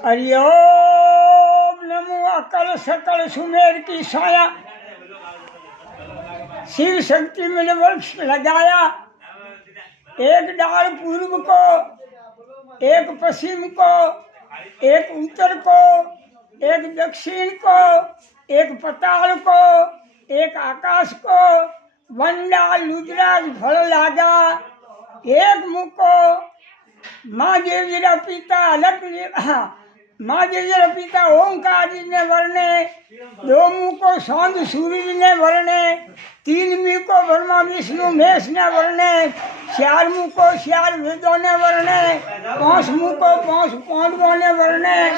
हरिओम नमो अकल सकल सुमेर की साया। शिव शक्ति मैंने वृक्ष लगाया, एक डाल पूर्व को, एक पश्चिम को, एक उत्तर को, एक दक्षिण को, एक पताल को, एक आकाश को। वंडा रुद्राज फल लागा, एक मुख को माँ देवीरा पिता अलग माँ देवीरा पिता ओंकार जी ने वर्णे, दो मुख को सौंद सूर्य ने वर्णे, तीन मुख को ब्रह्मा विष्णु महेश ने वर्णे, चार मुख को चार वेदों ने वर्णे, पांच मुख को पांच पांडवों ने वर्णे,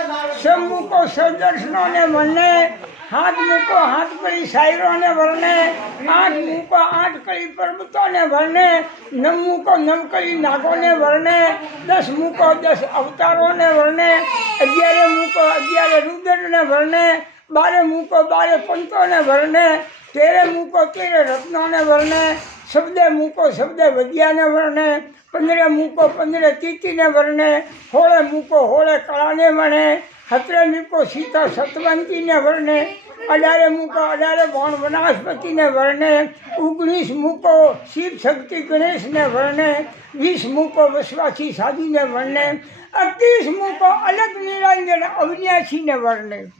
सब मुख को सब दर्शनों ने वर्णे, हाथ मुख को हाथ कड़ी शायरों ने वर्णे, आठ मुख को आठ कड़ी पर्वतों ने वर्णे, नव मुख को नव कड़ी नागों ने वर्णे, 10 मुख को 10 अवतारों ने वर्णे, 11 मुख को 11 रुद्र ने वर्णे, 12 मुख को 12 पंतों ने वर्णे, 13 मुख को 13 रत्नों ने वर्णे, 14 मुख को 14 विद्या ने वर्णे, 15 मुख को 15 तिथि ने वर्णे, 16 मुख को 16 कला ने वर्णे, 17 मुख को सीता सतवंती ने वर्णे, 18 मुख को 18 भवन वनस्पति ने वर्णे, 19 मुख को शिव शक्ति गणेश ने वर्णे, 20 मुख को विश्वासी साधु ने वर्णे, 21 मुख को अलग निरंजन अविनाशी ने वर्णे।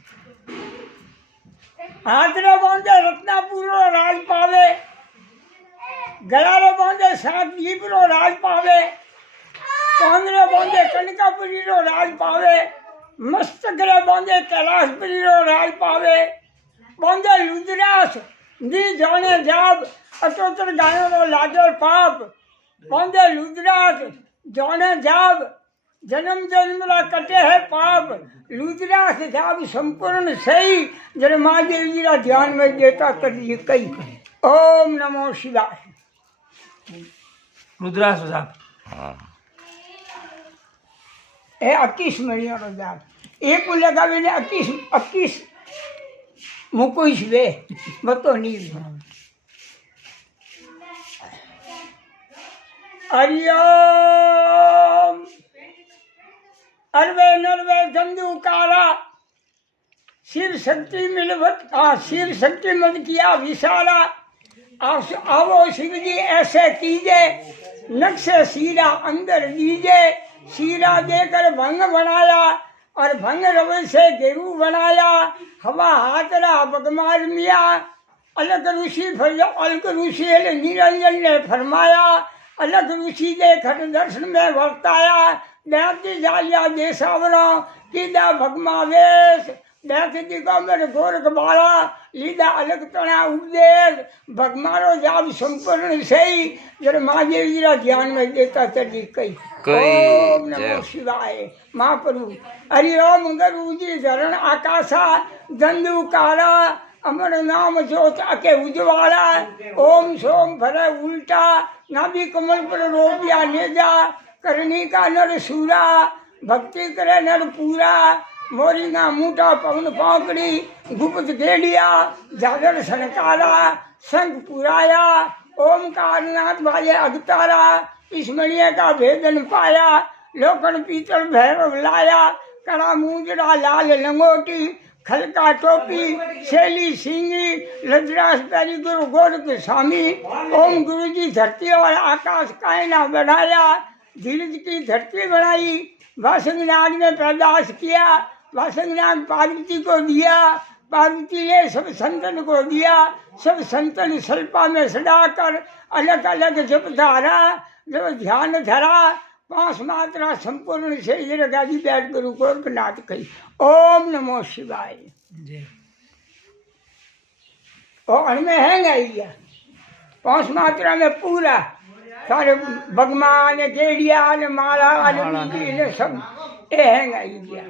हाथरे बांधे रत्नापुर राज पावे, गलारे बांधे 7 दीप रो राज पावे, कांगरे बांधे कनकापुरी रो राज पावे, मस्तकरे बांधे कैलाशपुरी रो राज पावे, बांधे रुद्रास दी जाने जाब अतोतर गायों रो लागे पाप, बांधे रुद्रास जाने जाब जन्म जन्म रा कटे है पाप, रुद्रास जाब संपूर्ण सही, जन माँ देवी जी रा ध्यान में देता कर ये कई। ओम नमो शिवाय। रुद्रास जाप ए 21 मणियों रो जाप, एक को लगावे ने 21 मुकुश वे बतो नील। हरिओम अरवे नरवे जंदुकारा, शिव शक्ति मिलवत शिव शक्ति मत किया विशाला, आवो शिव जी ऐसे कीजे, नक्शे सीरा अंदर दीजे, सीरा देकर भंग बनाया और भंग रवल से गेरू बनाया, हवा हाथरा बगमार मिया, अलग ऋषि अलग ऋषि निरंजन ने फरमाया, अलग ऋषि दे खट दर्शन में वर्ताया, दैत्य जालिया देसावरा कीदा भगमावेश, दैत्य दिगंबर गोरख बाला लीदा अलग तना उपदेश, भगमारो जाब संपूर्ण सही, जर माँ देवी जी ध्यान में देता तरी कई। ओम नमो शिवाय। महाप्रभु हरिओम गरु जी धरण आकाशा, दंडुकारा अमर नाम ज्योत अके उज्ज्वाला, ओम सोम भरे उल्टा, नाभि कमल पर रोपिया नेजा, करनी का नर सूरा, भक्ति करे नर पूरा, मोरिंगा मूटा पवन पाकड़ी, गुप्त गेड़िया जागर सनकारा, शंख पुराया, ओमकार नाथ वाले अगतारा, इस मणिया का भेदन पाया, लोकन पीतल भैरव लाया, कड़ा मूंजड़ा लाल लंगोटी, खलका टोपी शैली सिंगी, लद्रास पैरी गुरु गोरख स्वामी, ओम गुरु जी धरती और आकाश कायना बनाया, धीरज की धरती बनाई, वासंगनाग ने पैदाश किया, वासंगनाग पार्वती को दिया, पार्वती ने सब संतन को दिया, सब संतन सल्पा में सड़ाकर अलग अलग जप धारा, जब ध्यान धरा, 5 मात्रा संपूर्ण से गादी बैठ गुरु गोरखनाथ कही। ओम नमो शिवाय। और में है गया 5 मात्रा में पूरा सारे भगवान गेड़िया ने माला ने सब ये है गया।